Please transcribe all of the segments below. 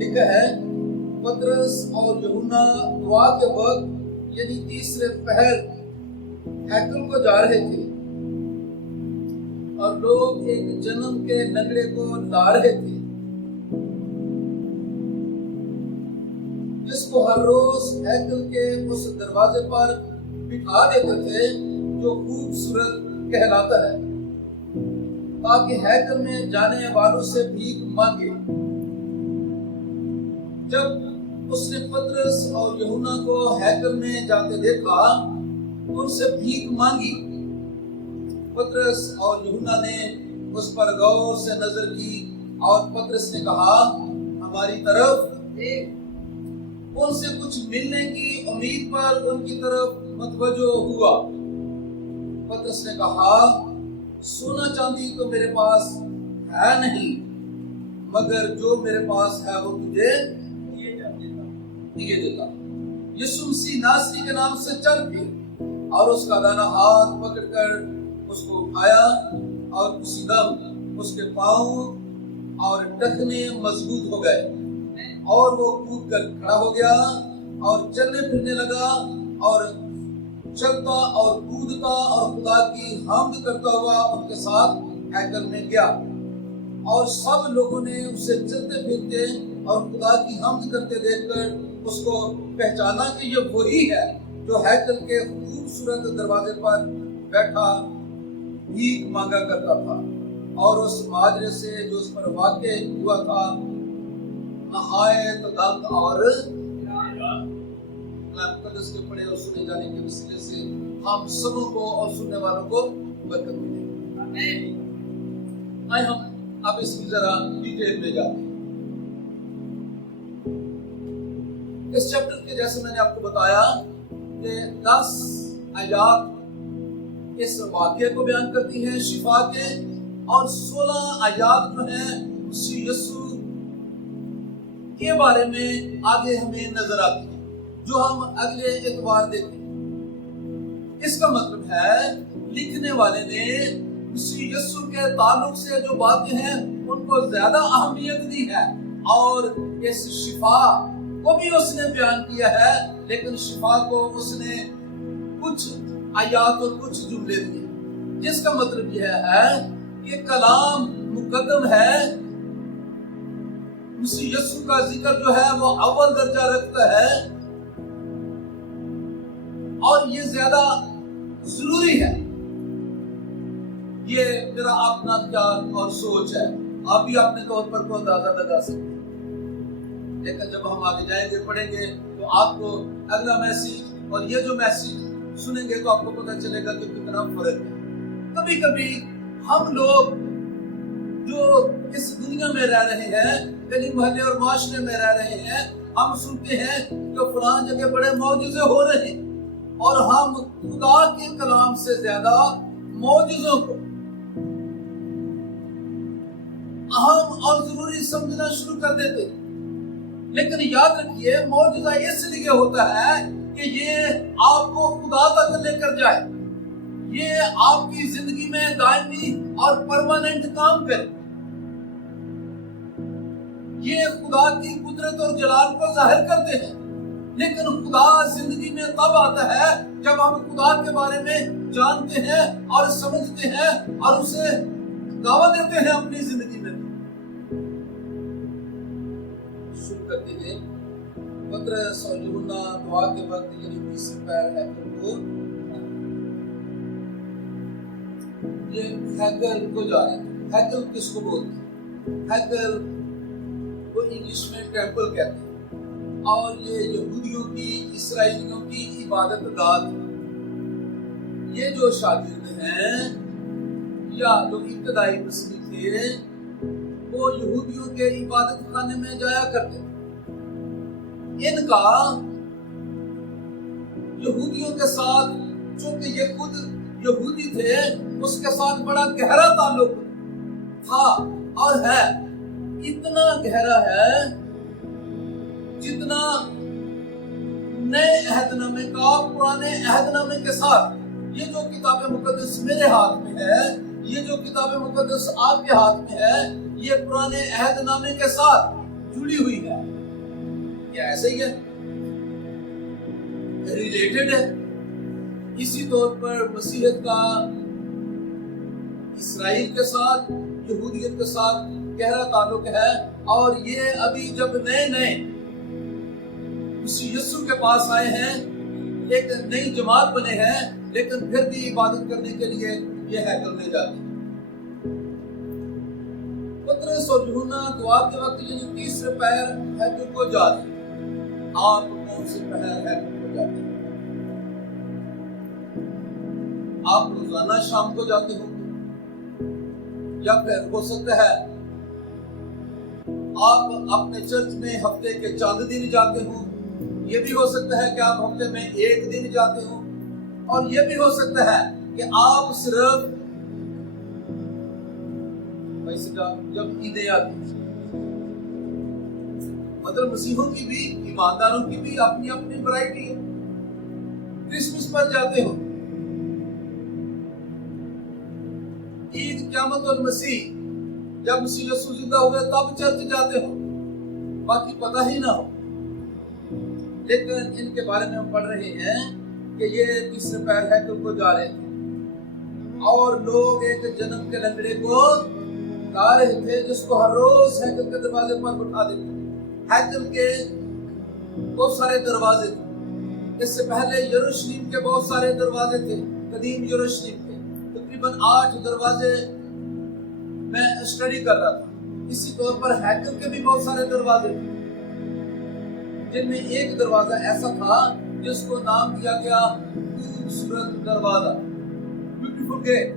लिखा है पतरस और यूहन्ना दुआ के वक्त यानी तीसरे पहर हैकल को जा रहे थे और लोग एक जन्म के लंगड़े को ला रहे थे जिसको हर रोज हैकल के उस दरवाजे पर बिठा देते थे जो खूबसूरत कहलाता है ताकि हैकल में जाने वालों से भीख मांगे। जब उसने पतरस और यूहन्ना को हैकल में जाते देखा उनसे भीख मांगी। पतरस और यूहन्ना ने उस पर गौर से नजर की और पतरस ने कहा हमारी तरफ देख। उनसे कुछ मिलने की उम्मीद पर उनकी तरफ मतवज्जो हुआ। पतरस ने कहा सोना चांदी तो मेरे पास है नहीं मगर जो मेरे पास है वो तुझे दिए देता। यीशु मसीह नासरी के नाम से चल फिर और उसका दाना हाथ पकड़कर उसको उठाया और उसी दम उसके पांव और टखने मजबूत हो गए और वो कूद कर खड़ा हो गया और चलने फिरने लगा और चलता और कूदता और खुदा की हम्द करता हुआ उनके साथ हैकल में गया और सब लोगों ने उसे चलते फिरते और खुदा की हम्द करते देखकर उसको पहचाना कि ये वही है जो हैकल के खूबसूरत दरवाजे पर बैठा भीख मांगा करता था और उस माजरे से जो उस पर वाक़ हुआ था नहायत दर्द और मुकद्दस के पढ़े और सुने जाने के वसीले से हम सबों को और सुनने वालों को बरकत मिले। आइए हम अब इसकी जरा डिटेल में जाते हैं। इस चैप्टर के जैसे मैंने आपको बताया कि 10 आयत इस वाक़े को बयान करती हैं शिफा के और 16 आयत जो है मसीह यीशु के बारे में आगे हमें नजर आती है जो हम अगले एतवार देखें। इसका मतलब है लिखने वाले ने मसीह यीशु के ताल्लुक से जो बातें हैं उनको ज्यादा अहमियत दी है और इस शिफा को भी उसने बयान किया है लेकिन शिफा को उसने कुछ आयत और कुछ जुमले दिए जिसका मतलब यह है कि कलाम मुकद्दम है। मसीह यीशु का जिक्र जो है वो अव्वल दर्जा रखता है और ये ज्यादा जरूरी है। ये मेरा अपना ख्याल और सोच है, आप भी अपने तौर पर को अंदाजा लगा सकते हैं लेकिन जब हम आगे जाएंगे पढ़ेंगे तो आपको अगला मैसेज और ये जो मैसेज सुनेंगे तो आपको पता चलेगा कि कितना फर्क है। कभी कभी हम लोग जो इस दुनिया में रह रहे हैं गली मोहल्ले और माशरे में रह रहे हैं हम सुनते हैं कि फलां जगह बड़े मौजूज़े हो रहे हैं और हम खुदा के कलाम से ज्यादा मौजूज़ों को अहम और जरूरी समझना शुरू कर देते हैं। लेकिन याद रखिए मौजूदा इसलिए होता है कि ये आपको खुदा तक लेकर जाए, ये आपकी जिंदगी में दायमी और परमानेंट काम करे, ये खुदा की कुदरत और जलाल को जाहिर करते हैं। लेकिन खुदा जिंदगी में तब आता है जब हम खुदा के बारे में जानते हैं और समझते हैं और उसे दावा देते हैं अपनी जिंदगी में। शुरू करते हैं पतरस और यूहन्ना दुआ के वक्त यानी तीसरे पहर हैकल को ये हैकल को जा रहे हैं। हैकल किसको बोलते हैं? हैकल को इंग्लिश में टेंपल कहते हैं और ये यहूदियों की इस्राएलियों की इबादत गाह है। ये जो शागिर्द हैं या जो इब्तदाई मुस्लिम थे वो यहूदियों के इबादत खाने में जाया करते थे। इनका यहूदियों के साथ चूंकि ये खुद यहूदी थे उसके साथ बड़ा गहरा ताल्लुक था और है। इतना गहरा है जितना नए अहदनामे का पुराने अहदनामे के साथ ये जो किताब मुकद्दस मेरे हाथ में है, ये जो किताब मुकद्दस आपके हाथ में है, ये पुराने अहदनामे के साथ जुड़ी हुई है। क्या ऐसे ही है, रिलेटेड है। इसी तौर पर मसीहत का इसराइल के साथ, यहूदियत के साथ गहरा ताल्लुक है। और ये अभी जब नए नए यीशु के पास आए हैं, एक नई जमात बने हैं, लेकिन फिर भी इबादत करने के लिए ये हैकल में जाते हैं। पतरस और यूहन्ना दुआ के वक्त यानी तीसरे पहर हैकल को जाते हैं। आप कौन से पहर हैकल को जाते हैं? आप रोजाना शाम को जाते हो, या फिर हो सकता है आप अपने चर्च में हफ्ते के चांद दिन जाते हो। ये भी हो सकता है कि आप हफ्ते में एक दिन जाते हो, और ये भी हो सकता है कि आप सिर्फ जब ईदें आती हैं, मतलब मसीहों की भी, ईमानदारों की भी अपनी अपनी वैरायटी है। क्रिसमस पर जाते हो, ईद क़यामत और मसीह, जब मसीह यीशु जिंदा हुए तब चर्च जाते हो, बाकी पता ही ना हो। लेकिन इनके बारे में हम पढ़ रहे हैं कि ये तीसरे पहर हैकल को जा रहे थे, और लोग एक जन्म के लंगड़े को ला रहे थे, जिसको हर रोज हैकल के दरवाजे पर बिठा देते थे। हैकल के बहुत सारे दरवाजे थे। इससे पहले यरूशलेम के बहुत सारे दरवाजे थे, कदीम यरूशलेम के तकरीबन 8 दरवाजे मैं स्टडी कर रहा था। इसी तौर पर हैकल के भी बहुत सारे दरवाजे थे, जिनमें एक दरवाजा ऐसा था जिसको नाम दिया गया खूबसूरत दरवाजा, ब्यूटीफुल गेट।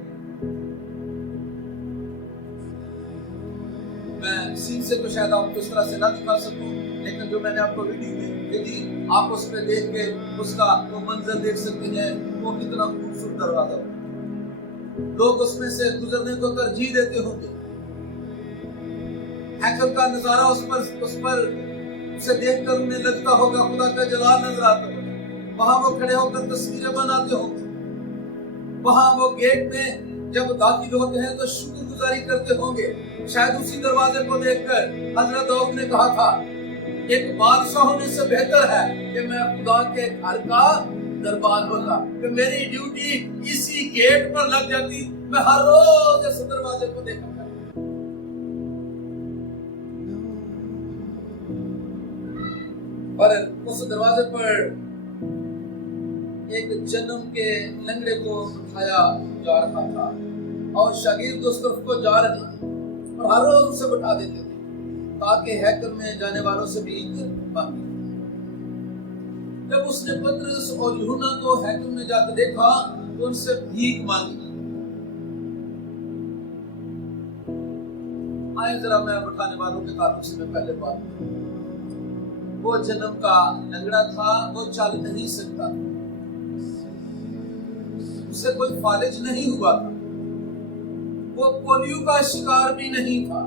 मैं सीन से तो शायद आपको इस तरह से ना दिखा सकूं, लेकिन जो मैंने आपको वीडियो में दी, आप उस पे देख के उसका वो मंजर देख सकते हैं, वो कितना खूबसूरत दरवाजा है। लोग उसमें से गुजरने को तरजीह देते होंगे। हैकल का नजारा उस पर उसे देखकर उन्हें लगता होगा खुदा का जलाल नजर आता होगा। वहां वो खड़े होकर तस्वीरें बनाते होंगे। वहां वो गेट में जब दाखिल होते हैं तो शुक्रगुजारी करते होंगे। शायद उसी दरवाजे को देखकर हजरत दाऊद ने कहा था, एक बादशाह होने से बेहतर है कि मैं खुदा के घर का दरबार होता, कि मेरी ड्यूटी इसी गेट पर लग जाती, मैं हर रोज इस दरवाजे को देखा। पर उस दरवाजे पर एक जन्म के लंगड़े को उठाया जा रहा था, और शागिर्द उस तरफ को जा रहे थे और हर रोज उसे बैठा देते थे, ताकि हैकल में जाने वालों से भीख मांगे। जब उसने पतरस और यूहन्ना को हैकल में जाते देखा तो उनसे भीख मांगी। आए जरा मैं बैठाने वालों के ताल्लुक से मैं पहले बात करूं। वो जन्म का लंगड़ा था, वो चल नहीं सकता, उसे कोई फालिज नहीं हुआ था, वो पोलियो का शिकार भी नहीं था,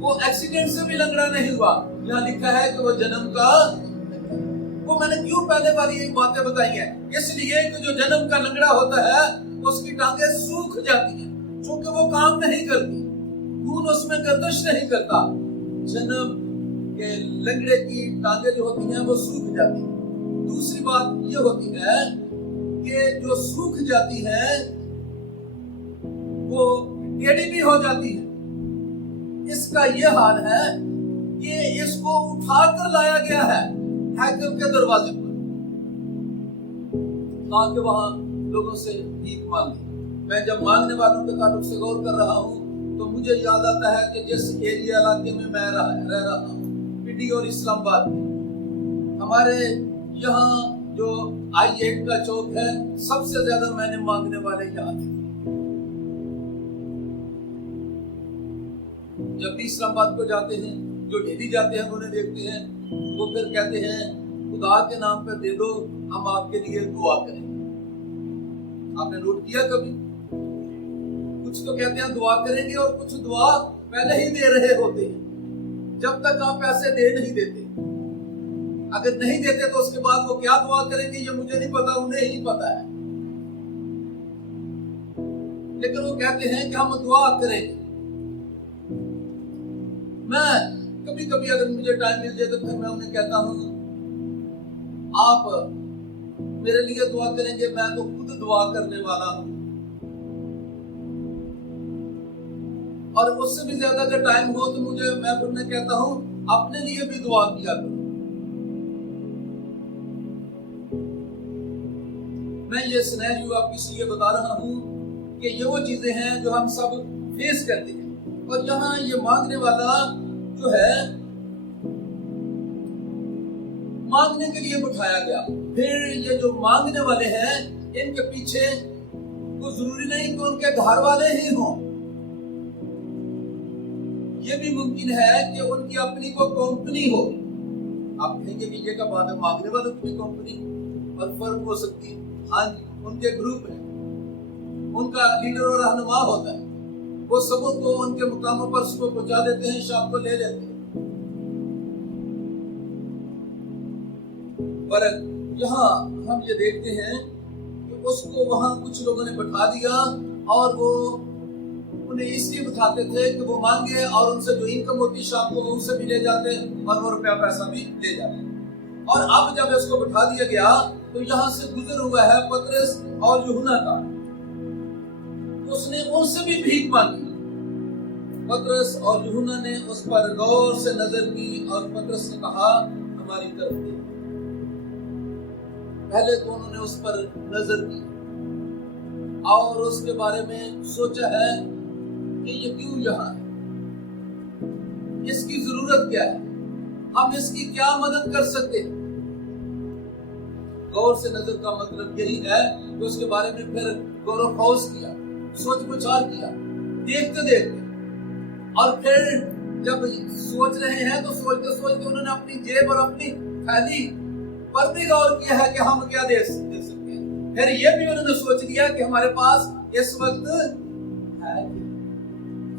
वो एक्सीडेंट से भी लंगड़ा नहीं हुआ। यहाँ लिखा है कि वो जन्म का, वो मैंने क्यों पहले वाली एक बातें बताई है, इसलिए कि जो जन्म का लंगड़ा होता है उसकी टांगे सूख जाती हैं, क्योंकि वो काम नहीं करती, खून उसमें गर्दिश नहीं करता। जन्म के लंगड़े की टांगे जो होती हैं वो सूख जाती हैं। दूसरी बात ये होती है कि जो सूख जाती है वो टेढ़ी भी हो जाती है। इसका ये हाल है कि इसको उठाकर लाया गया है हैकल के दरवाजे पर, ताकि वहां लोगों से भीख मांगे। मैं जब मांगने वालों के ताल्लुक से गौर कर रहा हूँ तो मुझे याद आता है कि जिस एरिया इलाके में मैं रह रहा हूँ, पिंडी और इस्लामाबाद में, हमारे यहाँ जो I-8 का चौक है, सबसे ज्यादा मैंने मांगने वाले यहाँ थे। जब भी इस्लामाबाद को जाते हैं, जो डेली जाते हैं उन्हें देखते हैं, वो फिर कहते हैं खुदा के नाम पर दे दो, हम आपके लिए दुआ करेंगे। आपने नोट किया कभी? कुछ तो कहते हैं दुआ करेंगे और कुछ दुआ पहले ही दे रहे होते हैं, जब तक आप पैसे दे नहीं देते। अगर नहीं देते तो उसके बाद वो क्या दुआ करेंगे ये मुझे नहीं पता, उन्हें ही पता है। लेकिन वो कहते हैं कि हम दुआ करेंगे। मैं कभी कभी अगर मुझे टाइम मिल जाए तो फिर मैं उन्हें कहता हूँ, आप मेरे लिए दुआ करेंगे, मैं तो खुद दुआ करने वाला हूँ। और उससे भी ज्यादा अगर टाइम हो तो मैं उन्हें कहता हूँ, अपने लिए भी दुआ किया करो। मैं ये सिनेरियो आपको इसलिए बता रहा हूँ कि ये वो चीजें हैं जो हम सब फेस करते हैं। और यहाँ ये मांगने वाला जो है, मांगने के लिए बिठाया गया। फिर ये जो मांगने वाले हैं, इनके पीछे तो जरूरी नहीं कि उनके घर वाले ही हों, ये भी मुमकिन है कि उनकी अपनी को कंपनी हो। आप कहेंगे कि ये क्या बात है, मांगने वालों की भी कंपनी और फर्क हो सकती है। हाँ जी, उनके ग्रुप है, उनका लीडर और रहनुमा होता है, वो सबों को उनके मुकामों पर सुबह पहुंचा देते हैं, शाम को ले लेते हैं। पर यहाँ हम ये देखते हैं कि उसको वहां कुछ लोगों ने बैठा दिया और वो उन्हें इसलिए बिठाते थे कि वो मांगे और उनसे जो इनकम होती शाम को वो उसे भी ले जाते और वो रुपया पैसा भी ले जाते। और अब जब इसको बिठा दिया गया तो यहाँ से गुजर हुआ है पतरस और यूहन्ना का, उसने उनसे भी भीख मांगी। पतरस और यूहन्ना ने उस पर गौर से नजर की और पतरस ने कहा, हमारी तरफ देख। पहले तो उन्होंने उस पर नजर की और उसके बारे में सोचा है कि ये क्यों यहाँ है, इसकी जरूरत क्या है, हम इसकी क्या मदद कर सकते हैं। गौर से नजर का मतलब यही है कि उसके बारे में फिर गौरव खोज किया, सोच विचार किया, देखते देखते, और फिर जब सोच रहे हैं तो सोचते सोचते उन्होंने अपनी जेब और अपनी थैली पर भी गौर किया है कि हम क्या दे सकते हैं। फिर ये भी उन्होंने सोच लिया कि हमारे पास इस वक्त है।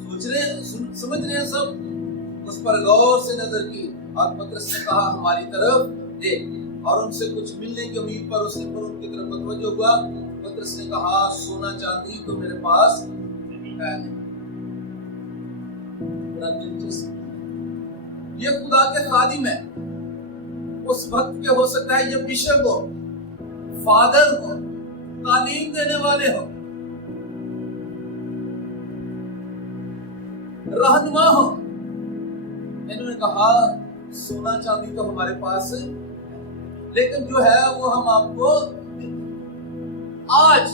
समझ रहे हैं सब। उस पर गौर से नजर की और पतरस ने कहा, हमारी तरफ देख। और उनसे कुछ मिलने की उम्मीद पर उसने पर उनकी तरफ मुतवज्जो हुआ। पतरस ने कहा, सोना चांदी तो मेरे पास है नहीं। बड़ा दिलचस्प, ये खुदा के खादिम है, उस वक्त के हो सकता है ये बिशप हो, फादर हो, तालीम देने वाले हो, रहनुमा हो। इन्होंने कहा, सोना चांदी तो हमारे पास है, लेकिन जो है वो हम आपको आज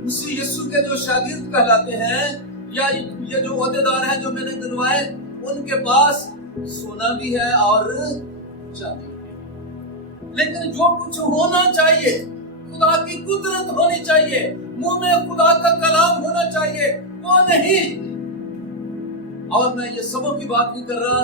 मसीह यीशु के जो शागिर्द कहलाते हैं या ये जो ओहदेदार हैं जो मैंने गिनवाए, उनके पास सोना भी है और चांदी भी। लेकिन जो कुछ होना चाहिए, खुदा की कुदरत होनी चाहिए, मुंह में खुदा का कलाम होना चाहिए, वो नहीं। और मैं ये सबों की बात नहीं कर रहा,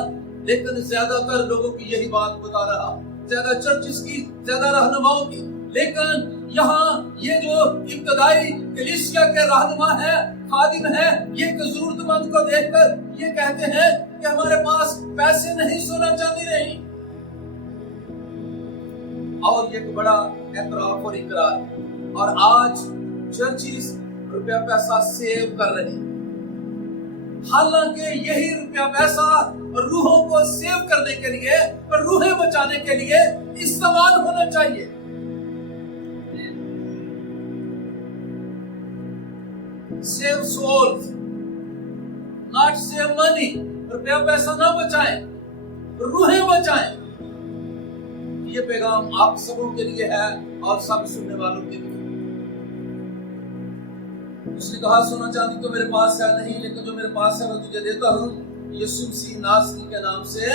लेकिन ज्यादातर लोगों की यही बात बता रहा, ज्यादा चर्चिस की, ज्यादा रहनुमाओं की। लेकिन यहाँ ये जो इब्तदाई कलीसिया के रहनुमा है, खादिम है, ये जरूरतमंद को देखकर ये कहते हैं कि हमारे पास पैसे नहीं, सोना चांदी नहीं। और एक बड़ा एतराफ और इकरार। और आज चर्चिस रुपया पैसा सेव कर रही, हालांकि यही रुपया पैसा रूहों को सेव करने के लिए और रूहें बचाने के लिए इस्तेमाल होना चाहिए। Save souls, not save money. रुपया पैसा ना बचाएं, रूहें बचाएं। ये पैगाम आप सबों के लिए है और सब सुनने वालों के लिए। उसने कहा, सोना चांदी तो मेरे पास है नहीं, लेकिन जो मेरे पास है मैं तुझे देता हूँ। यीशु मसीह नासरी के नाम से,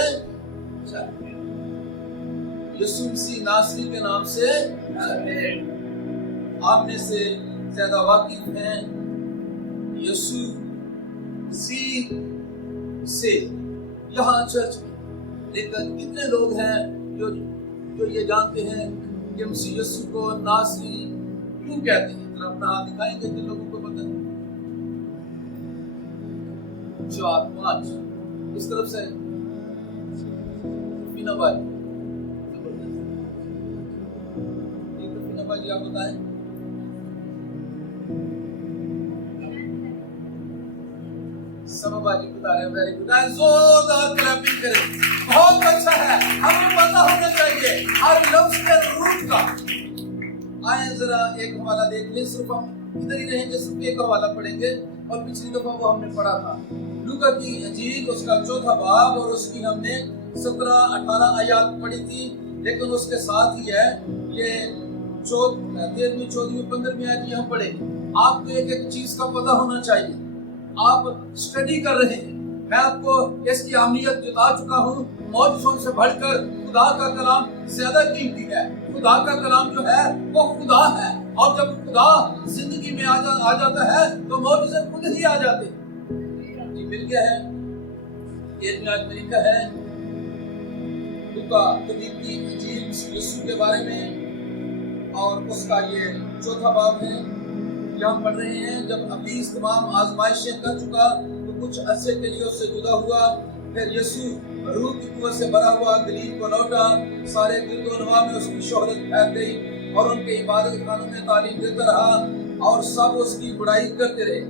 यीशु मसीह नासरी के नाम से आप में से ज्यादा वाकिफ हैं यीशु मसीह से यहाँ चर्च में। लेकिन कितने लोग हैं जो ये जानते हैं कि मसीह यीशु को नासरी क्यों कहते हैं? जरा अपना हाथ दिखाएंगे जिन लोगों को पता है। 4 5 इस तरफ से फीना भाई, एक तो फीना भाई जी आप बताएं। सब बाजी बता रहे हैं, वेरी गुड, जोरदार क्लैपिंग करें, बहुत अच्छा है। हमें पता होना चाहिए हर लफ्ज के रूट का। आए जरा एक हवाला देख ले, सिर्फ हम इधर ही रहेंगे, सिर्फ एक हवाला पढ़ेंगे और पिछली दफा वो हमने पढ़ा था लूका की इंजील उसका 4वां बाब और उसकी हमने 17-18 आयत पढ़ी थी, लेकिन उसके साथ ही है ये 13वीं 14वीं 15वीं आयत हम पढ़ेंगे। आपको एक एक चीज का पता होना चाहिए, आप स्टडी कर रहे हैं, मैं आपको इसकी अहमियत जता चुका हूँ। मौजूदों से बढ़कर खुदा का कलाम ज्यादा कीमती है। खुदा का कलाम जो है वो खुदा है, और जब खुदा जिंदगी में आ जाता है तो मौजूद खुद ही आ जाते हैं। ये मिल गया है, ये तरीका है लूका की इंजील यीशु के बारे में, और उसका ये 4वां बाब है। यहाँ पढ़ रहे हैं, जब अबलीस तमाम आजमाइशें कर चुका तो कुछ अरसे के लिए उससे जुदा हुआ, फिर यीशु रूह की कुव्वत से भरा हुआ गलील को लौटा। सारे गिरदोनवा में उसकी शोहरत फैल गई और उनके इबादत खानों में तालीम देता रहा, और सब उसकी बुराई करते रहे।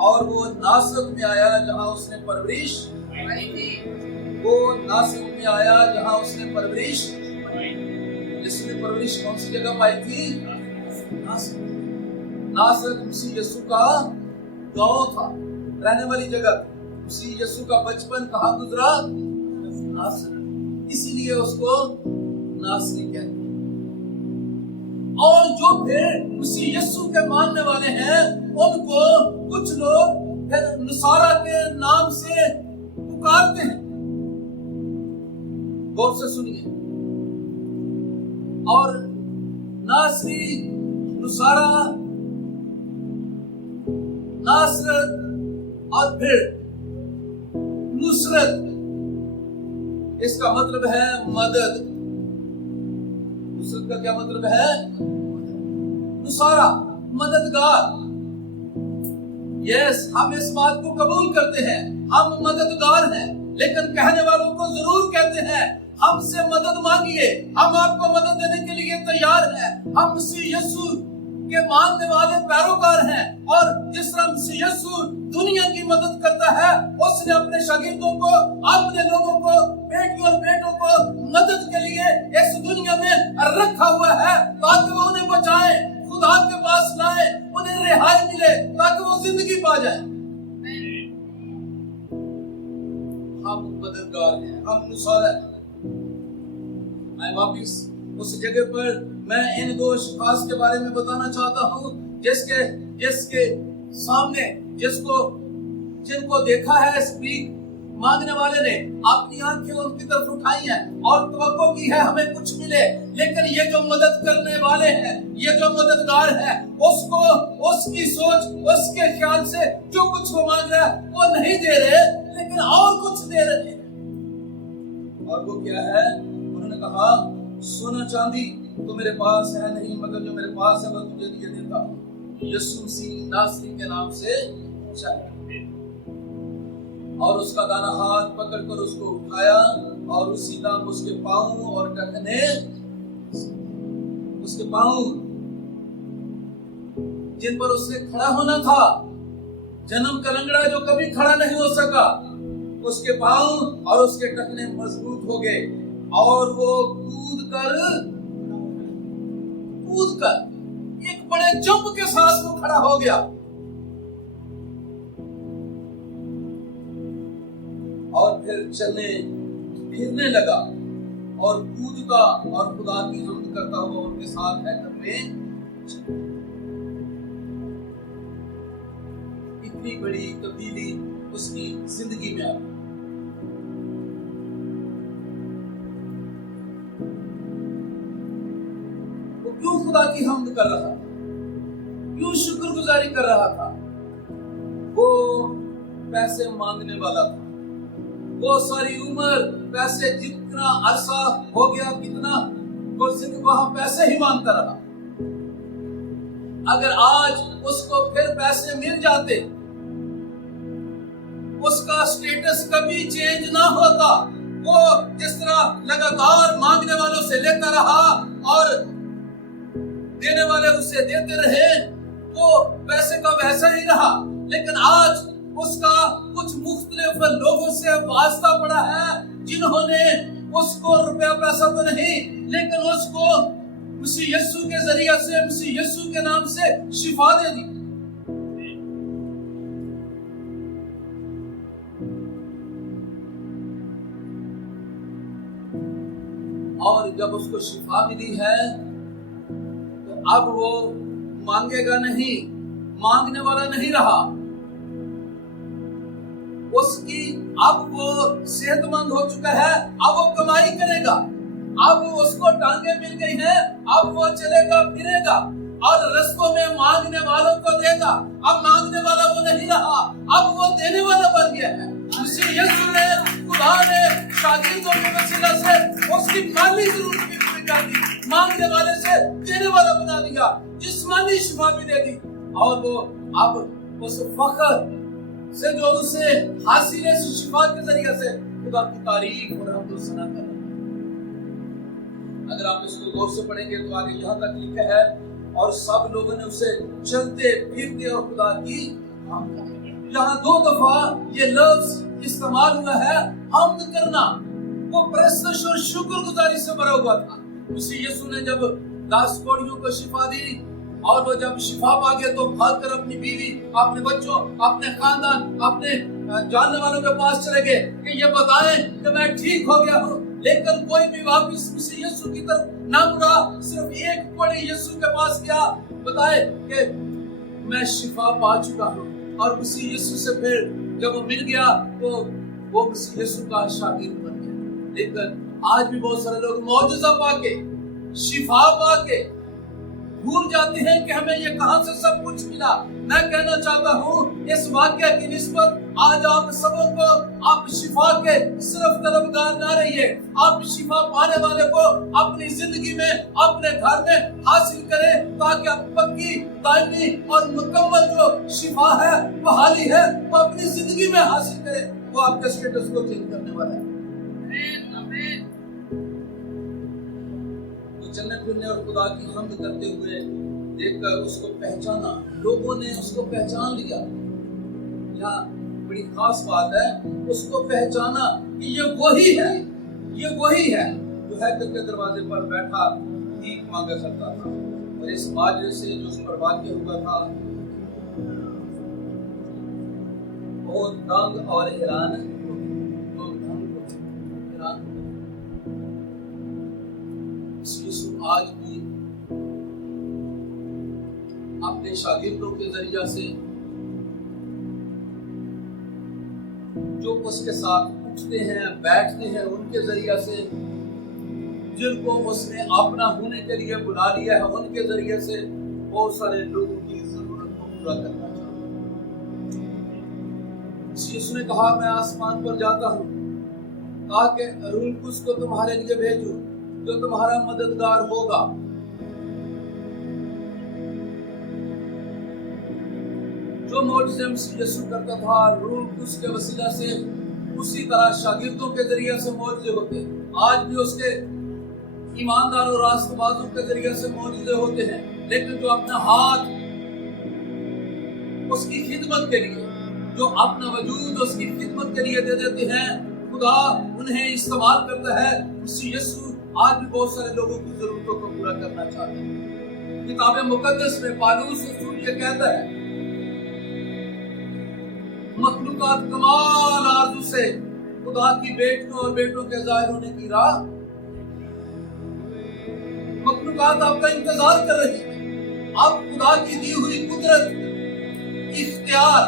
और वो नासरत में आया जहाँ उसने परवरिश पाई थी। वो नासरत में आया जहाँ उसने परवरिश, जिसने परवरिश कौन सी जगह पाई थी? नासरत मसीह यीशु का गांव था, रहने वाली जगह। मसीह यीशु का बचपन कहाँ गुजरा? नासरत, इसीलिए उसको नासरी कहते हैं। और जो फिर मसीह यीशु के मानने वाले हैं उनको कुछ लोग फिर नसारा के नाम से पुकारते हैं। गौर से सुनिए, और नासरी, नुसारा, नासरत और फिर नुसरत, इसका मतलब है मदद। नुसरत का क्या मतलब है? नुसारा, मददगार। यस, हम इस बात को कबूल करते हैं, हम मददगार हैं, लेकिन कहने वालों को जरूर कहते हैं हमसे मदद मांगिए, हम आपको मदद देने के लिए तैयार हैं। हम मसीह यीशु के मानने वाले पैरोकार हैं, और जिस तरह मसीह यीशु दुनिया की मदद करता है, उसने अपने शागिर्दों को, अपने लोगों को, बेटियों और बेटों को मदद के लिए इस दुनिया में रखा हुआ है, ताकि वो उन्हें बचाए, खुदा के पास लाए, उन्हें रिहाई मिले, ताकि वो जिंदगी पा जाए। हम मददगार हैं, हम नुसारा हैं। मैं वापिस उस जगह पर मैं इन दो अशखास के बारे में बताना चाहता हूँ, जिसके सामने जिनको देखा है स्पीक मांगने वाले ने अपनी आंखें उनकी तरफ उठाई हैं और तवक्को की है हमें कुछ मिले, लेकिन ये जो मदद करने वाले हैं, ये जो मददगार है, उसको उसकी सोच, उसके ख्याल से जो कुछ वो मांग रहा है वो नहीं दे रहे, लेकिन और कुछ दे रहे हैं। और वो क्या है? उन्होंने कहा सोना चांदी तो मेरे पास है नहीं, मगर जो मेरे पास है वो तुझे दिए देता हूँ। यीशु मसीह नासरी के नाम से चल, और उसका दाना हाथ पकड़कर उसको उठाया, और उसी नाम उसके पांव और टखने, उसके पांव जिन पर उसने खड़ा होना था, जन्म का लंगड़ा जो कभी खड़ा नहीं हो सका, उसके पांव और उसके टखने मजबूत हो गए, और वो कूद कर एक बड़े जंप के साथ वो खड़ा हो गया, और फिर चलने फिरने लगा, और कूदता और खुदा की हम्द करता हुआ उनके साथ हैकल में। इतनी बड़ी तब्दीली उसकी जिंदगी में आई। वो क्यों खुदा की हम्द कर रहा था? क्यों शुक्रगुजारी कर रहा था? वो पैसे मांगने वाला था। वो सारी उम्र पैसे, जितना अरसा हो गया, कितना वो जिंदगी वहां पैसे ही मांगता रहा। अगर आज उसको फिर पैसे मिल जाते, उसका स्टेटस कभी चेंज ना होता। वो जिस तरह लगातार मांगने वालों से लेता रहा और देने वाले उसे देते रहे, वो पैसे का वैसा ही रहा। लेकिन आज اس کا کچھ مختلف لوگوں سے واسطہ پڑا ہے جنہوں نے اس کو روپیہ پیسہ تو نہیں لیکن اس کو مسیح یسوع کے ذریعے سے مسیح یسوع کے نام سے شفا دے دی. اور جب اس کو شفا ملی ہے تو اب وہ مانگے گا نہیں, مانگنے والا نہیں رہا. اس کی اب وہ صحت مند ہو چکا ہے, اب وہ کمائی کرے گا, اب اس کو ٹانگیں مل گئی ہیں, اب وہ چلے گا پھرے گا اور رستوں میں مانگنے والوں کو دے گا. اب مانگنے والا وہ نہیں رہا, اب وہ دینے والا بن گیا ہے. مسیح یسوع نے, خدا نے شاگردوں کے وسیلہ سے اس کی مالی ضرورت بھی پوری کر دی, مانگنے والے سے دینے والا بنا دیا, جسمانی شفا بھی دے دی. اور وہ اب اس فخر سے جو اسے حاصل ہے شفا کے ذریعے سے خدا کی تعریف اور حمد و ثنا کر رہے ہیں. اگر آپ اس کو غور سے پڑھیں گے تو آگے یہاں تک لکھا ہے اور سب لوگوں نے اسے چلتے پھرتے اور خدا کی حمد کرتے. یہاں 2 دفعہ یہ لفظ استعمال ہوا ہے حمد کرنا. وہ پرستش اور شکر گزاری سے بھرا ہوا تھا. مسیح یسوع نے جب 10 کوڑیوں کو شفا دی اور وہ جب شفا پا گئے تو بھاگ کر اپنی بیوی, اپنے بچوں, اپنے خاندان, اپنے جاننے والوں کے پاس چلے گئے کہ یہ بتائیں کہ میں ٹھیک ہو گیا ہوں. لیکن کوئی بھی واپس مسیح یسوع کی طرف نہ مڑا, صرف ایک کوڑی یسوع کے پاس گیا, بتائے کہ میں شفا پا چکا ہوں. اور مسیح یسوع سے پھر جب وہ مل گیا تو وہ مسیح یسوع کا شاگرد بن گیا. لیکن آج بھی بہت سارے لوگ معجزہ پا کے, شفا پا کے بھول جاتے ہیں کہ ہمیں یہ کہاں سے سب کچھ ملا. میں کہنا چاہتا ہوں اس واقعہ کی نسبت آج آپ سبوں کو آپ شفا کے صرف طلبگار نہ رہیے, آپ شفا پانے والے کو اپنی زندگی میں, اپنے گھر میں حاصل کریں تاکہ آپ پکی, دائمی اور مکمل جو شفا ہے, بحالی ہے, وہ اپنی زندگی میں حاصل کریں. وہ آپ کے اسٹیٹس کو چینج کرنے والا ہے. چلنے پھرنے اور خدا کی حمد کرتے ہوئے دیکھ کر اس کو پہچانا, لوگوں نے اس کو پہچان لیا. یہاں بڑی خاص بات ہے, اس کو پہچانا کہ یہ وہی ہے, یہ وہی ہے جو ہیکل کے دروازے پر بیٹھا بھیک مانگا کرتا تھا. اور اس ماجرے سے جو اس پر واقع ہوا تھا بہت دنگ اور حیران یسوع آج بھی اپنے شاگردوں کے ذریعے سے جو اس کے ساتھ اٹھتے ہیں, بیٹھتے ہیں, ان کے ذریعے سے جن کو اس نے اپنا ہونے کے لیے بلا لیا ہے, ان کے ذریعے سے بہت سارے لوگوں کی ضرورت کو پورا کرنا چاہتا ہے. یسوع نے کہا میں آسمان پر جاتا ہوں تاکہ روح القدس کو تمہارے لیے بھیجوں جو تمہارا مددگار ہوگا. جو معجزے مسیح یسوع کرتا تھا روح القدس کے وسیلہ سے, اسی طرح شاگردوں کے ذریعے سے معجزے ہوتے. آج بھی اس کے ایماندار اور راست بازوں کے ذریعے سے معجزے ہوتے ہیں, لیکن جو اپنا ہاتھ اس کی خدمت کے لیے, جو اپنا وجود اس کی خدمت کے لیے دے دیتے ہیں, خدا انہیں استعمال کرتا ہے. مسیح یسوع آج بھی بہت سارے لوگوں کی ضرورتوں کو پورا کرنا چاہتے ہیں. کتاب مقدس میں پالوس رسول یہ کہتا ہے مخلوقات کمال آرزو سے خدا کی بیٹوں اور بیٹوں کے ظاہر ہونے کی راہ, مخلوقات آپ کا انتظار کر رہی ہے. آپ خدا کی دی ہوئی قدرت, اختیار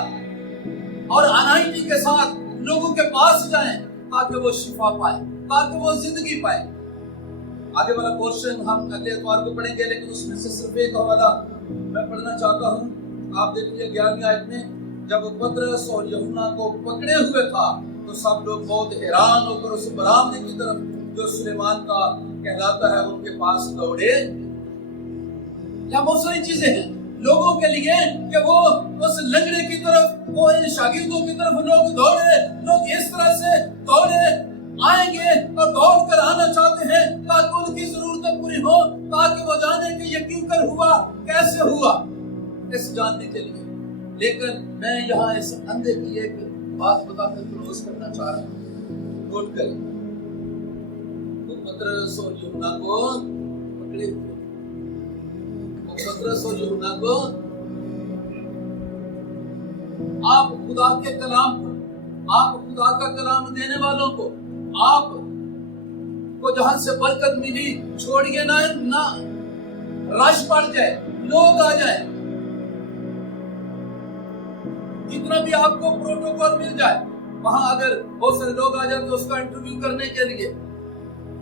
اور عنایتی کے ساتھ لوگوں کے پاس جائیں تاکہ وہ شفا پائیں, تاکہ وہ زندگی پائیں. آگے والا پورشن ہم اگلے اتوار کو پڑھیں گے, لیکن اس میں سے صرف ایک حوالہ میں پڑھنا چاہتا ہوں. آپ دیکھیے 11ویں آیت میں جب وہ پطرس اور یوحنا کو پکڑے ہوئے تھا تو سب لوگ بہت حیران ہو کر اس برامدے کی طرف جو سلیمان کا کہلاتا ہے ان کے پاس دوڑے. یہاں بہت ساری چیزیں ہیں لوگوں کے لیے کہ وہ اس لنگڑے کی طرف, وہ ان شاگردوں کی طرف لوگ دوڑے, لوگ اس طرح سے دوڑے آئیں گے اور دوڑ کر آنا چاہتے ہیں تاکہ ان کی ضرورتیں پوری ہو, تاکہ وہ جانے کہ یہ کیوں کر ہوا, کیسے ہوا, اس جاننے کے لیے. لیکن میں یہاں اس اندھے کی ایک بات بتا کر کلوز کرنا چاہ رہا ہوں. نوٹ کریں، وہ پترس اور یوحنا کو پکڑے ہوئے، وہ پترس اور یوحنا کو، آپ خدا کے کلام کو، آپ خدا کا کلام دینے والوں کو، آپ کو جہاں سے برکت ملی چھوڑیے نہ رش پڑ جائے، لوگ آ جائیں، جتنا بھی آپ کو پروٹوکول مل جائے، وہاں اگر بہت سارے لوگ آ جائیں تو اس کا انٹرویو کرنے کے لیے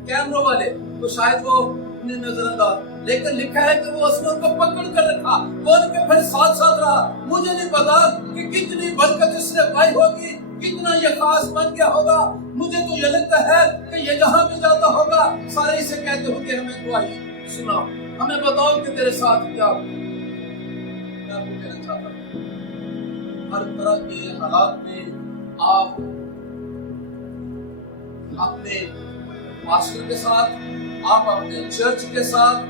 کیمروں والے تو شاید وہ انہیں نظر انداز، لیکن لکھا ہے کہ وہ اس نے ان کو پکڑ کر رکھا، وہ ان کے پھر ساتھ ساتھ رہا. مجھے نہیں پتا کہ کتنی برکت اس نے پائی ہوگی، کتنا یہ خاص بن گیا ہوگا. مجھے تو یہ لگتا ہے کہ یہ جہاں بھی جاتا ہوگا سارے اسے کہتے ہوں کہ ہمیں دعائی سناؤ، ہمیں بتاؤ کہ تیرے ساتھ کیا ہوا. میں آپ کو کہنا چاہتا ہوں، ہر طرح کے حالات میں آپ اپنے پاسٹر کے ساتھ، آپ اپنے چرچ کے ساتھ،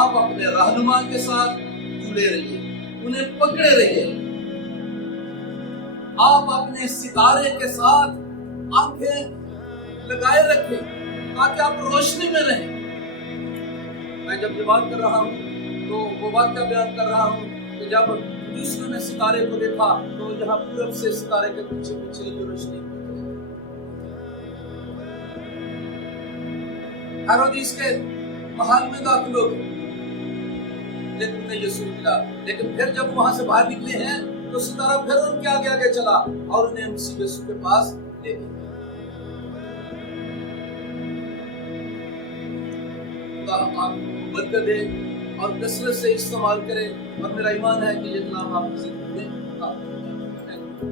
آپ اپنے رہنما کے ساتھ جڑے رہیے، انہیں پکڑے رہیے. آپ اپنے ستارے کے ساتھ آنکھیں لگائے رکھیں تاکہ آپ روشنی میں رہیں. میں جب یہ بات کر رہا ہوں تو وہ واقعہ بیان کر رہا ہوں کہ جب دوسرے نے ستارے کو دیکھا تو یہاں پورب سے ستارے کے پیچھے پیچھے جو روشنی ہیرودیس کے محل میں داخل ہو گئے، لیکن انہیں یسوع ملا. لیکن پھر جب وہاں سے باہر نکلے ہیں تو ستارہ پھر ان کے آگے آگے چلا اور انہیں مسیح یسوع کے پاس لے گیا. خدا آپ کو برکت دے اور کثرت سے استعمال کرے، اور میرا ایمان ہے کہ یہ کلام آپ کی زندگی میں کام آئے گا.